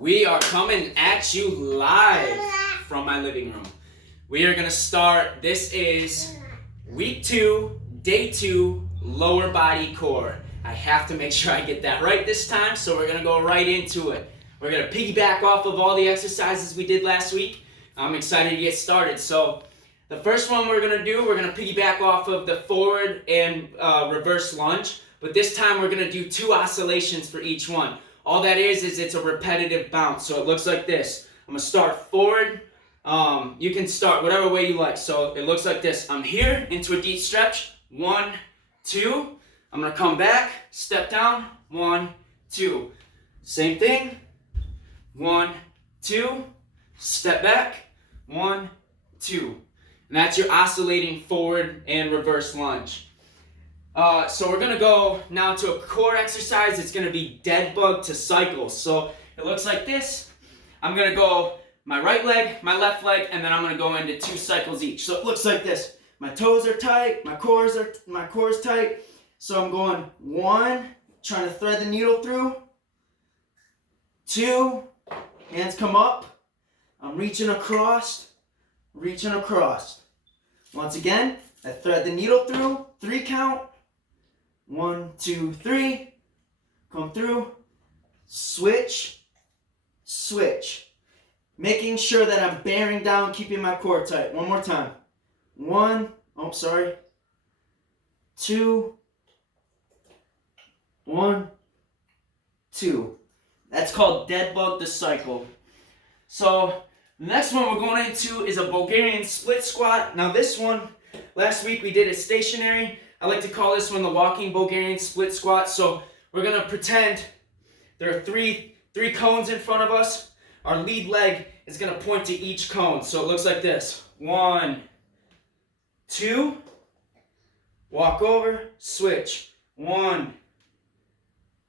We are coming at you live from my living room. We are going to start, this is week 2, day 2, lower body core. I have to make sure I get that right this time, so we're going to go right into it. We're going to piggyback off of all the exercises we did last week. I'm excited to get started. So the first one we're going to do, we're going to piggyback off of the forward and reverse lunge, but this time we're going to do 2 oscillations for each one. All that is it's a repetitive bounce. So it looks like this. I'm going to start forward. You can start whatever way you like. So it looks like this. I'm here into a deep stretch. 1, 2. I'm going to come back, step down. 1, 2. Same thing. 1, 2. Step back. 1, 2. And that's your oscillating forward and reverse lunge. So we're going to go now to a core exercise. It's going to be dead bug to cycles. So it looks like this. I'm going to go my right leg, my left leg, and then I'm going to go into 2 cycles each. So it looks like this. My toes are tight, my core is tight. So I'm going 1, trying to thread the needle through. 2, hands come up. I'm reaching across. Once again, I thread the needle through. 3 count. 1, 2, 3. Come through. Switch. Making sure that I'm bearing down, keeping my core tight. One more time. 1, 2, 1, 2. That's called dead bug to cycle. So the next one we're going into is a Bulgarian split squat. Now this one, last week we did it stationary. I like to call this one the walking Bulgarian split squat. So we're going to pretend there are three cones in front of us. Our lead leg is going to point to each cone. So it looks like this. 1, 2, walk over, switch. 1,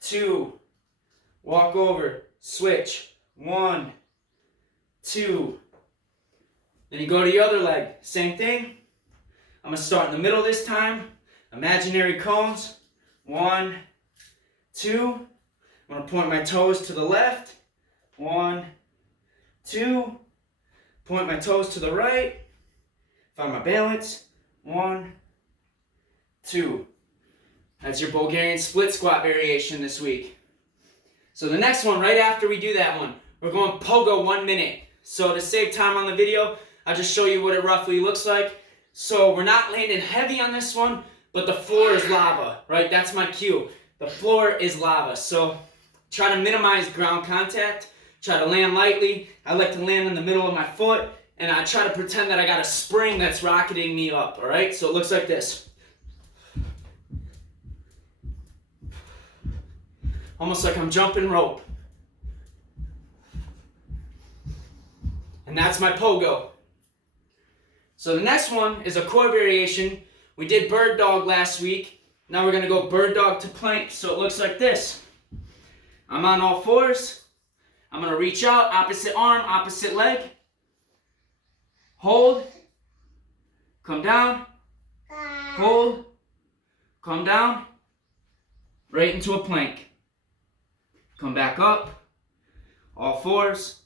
2, walk over, switch. 1, 2. Then you go to the other leg. Same thing. I'm going to start in the middle this time. Imaginary cones. 1, 2. I'm going to point my toes to the left. 1, 2. Point my toes to the right. Find my balance. 1, 2. That's your Bulgarian split squat variation this week. So the next one, right after we do that one, we're going pogo 1 minute. So to save time on the video, I'll just show you what it roughly looks like. So we're not landing heavy on this one, but the floor is lava, right? That's my cue. The floor is lava. So try to minimize ground contact. Try to land lightly. I like to land in the middle of my foot, and I try to pretend that I got a spring that's rocketing me up, all right? So it looks like this. Almost like I'm jumping rope. And that's my pogo. So the next one is a core variation. We did bird dog last week. Now we're going to go bird dog to plank. So it looks like this. I'm on all fours. I'm going to reach out, opposite arm, opposite leg. Hold. Come down. Hold. Come down. Right into a plank. Come back up. All fours.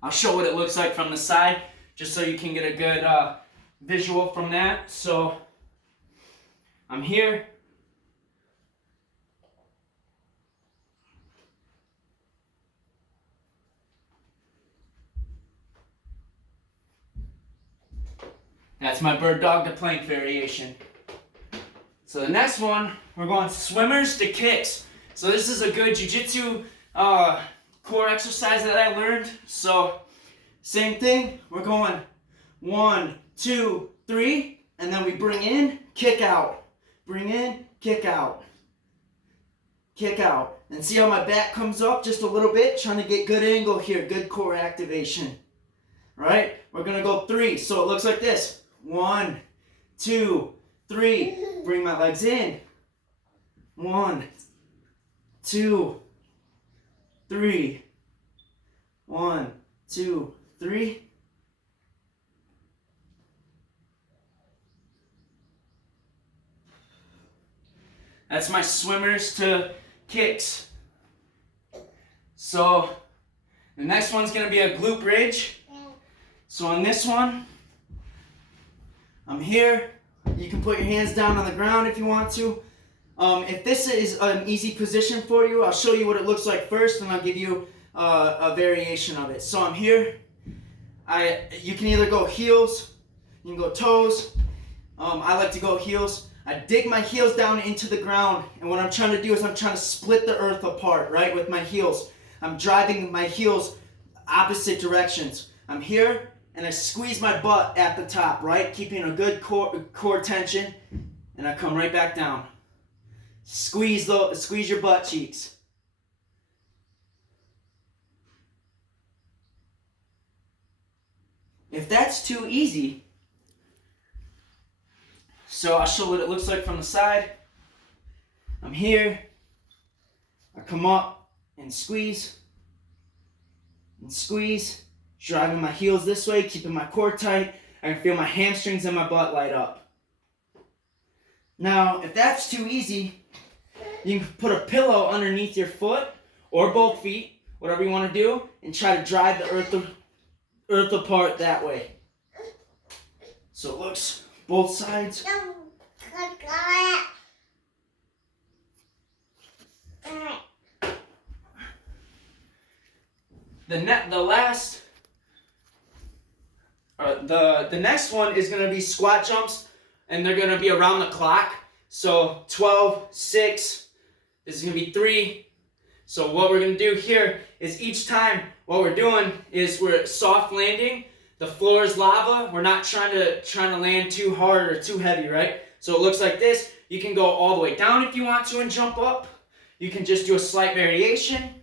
I'll show what it looks like from the side, just so you can get a good visual from that. So I'm here. That's my bird dog to plank variation. So the next one, we're going swimmers to kicks. So this is a good jiu-jitsu core exercise that I learned. So same thing, we're going 1, 2, 3, and then we bring in, kick out. Bring in, kick out. Kick out. And see how my back comes up just a little bit? Trying to get good angle here, good core activation. Right? We're going to go 3. So it looks like this. 1, 2, 3. Bring my legs in. 1, 2, 3. 1, 2, 3. That's my swimmers to kicks. So the next one's gonna be a glute bridge. So on this one, I'm here. You can put your hands down on the ground if you want to. If this is an easy position for you, I'll show you what it looks like first, and I'll give you a variation of it. So I'm here. You can either go heels, you can go toes. I like to go heels. I dig my heels down into the ground, and what I'm trying to do is I'm trying to split the earth apart, right, with my heels. I'm driving my heels opposite directions. I'm here, and I squeeze my butt at the top, right, keeping a good core tension, and I come right back down. Squeeze your butt cheeks. If that's too easy, so I'll show what it looks like from the side. I'm here. I come up and squeeze, driving my heels this way, keeping my core tight. I can feel my hamstrings and my butt light up. Now, if that's too easy, you can put a pillow underneath your foot or both feet, whatever you want to do, and try to drive the earth apart that way. So it looks both sides. The next one is going to be squat jumps, and they're going to be around the clock. So 12, 6, this is going to be 3. So what we're going to do here is each time what we're doing is we're soft landing. The floor is lava. We're not trying to land too hard or too heavy, right? So it looks like this. You can go all the way down if you want to and jump up. You can just do a slight variation.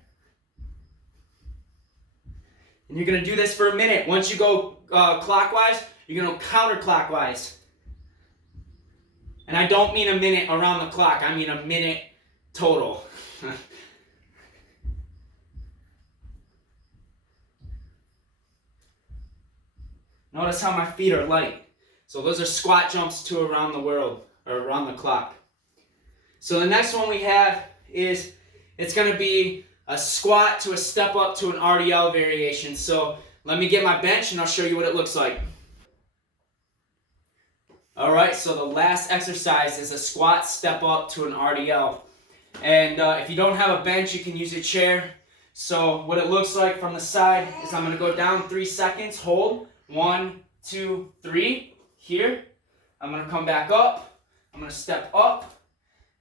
And you're going to do this for a minute. Once you go clockwise, you're going to counterclockwise. And I don't mean a minute around the clock. I mean a minute total. Notice how my feet are light. So those are squat jumps to around the world, or around the clock. So the next one we have is, it's going to be a squat to a step up to an RDL variation. So let me get my bench and I'll show you what it looks like. Alright, so the last exercise is a squat step up to an RDL. And if you don't have a bench, you can use a chair. So what it looks like from the side is I'm going to go down 3 seconds, hold. 1, 2, 3, here. I'm going to come back up, I'm going to step up,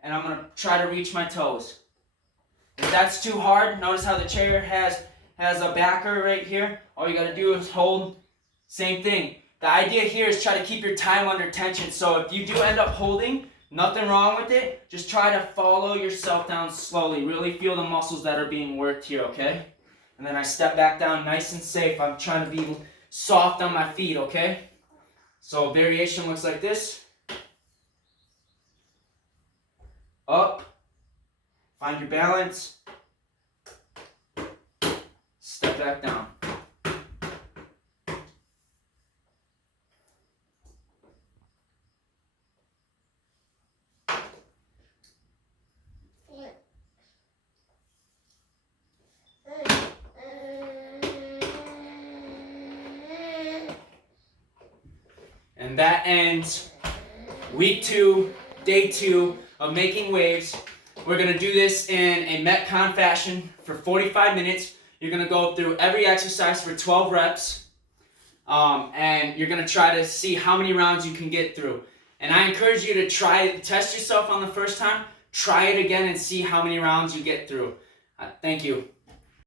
and I'm going to try to reach my toes. If that's too hard, notice how the chair has a backer right here. All you got to do is hold, same thing. The idea here is try to keep your time under tension. So if you do end up holding, nothing wrong with it, just try to follow yourself down slowly. Really feel the muscles that are being worked here, okay? And then I step back down nice and safe. I'm trying to be soft on my feet, okay? So variation looks like this. Up. Find your balance. Step back down. And that ends week 2, day 2 of making waves. We're going to do this in a Metcon fashion for 45 minutes. You're going to go through every exercise for 12 reps. And you're going to try to see how many rounds you can get through. And I encourage you to test yourself on the first time. Try it again and see how many rounds you get through. Thank you.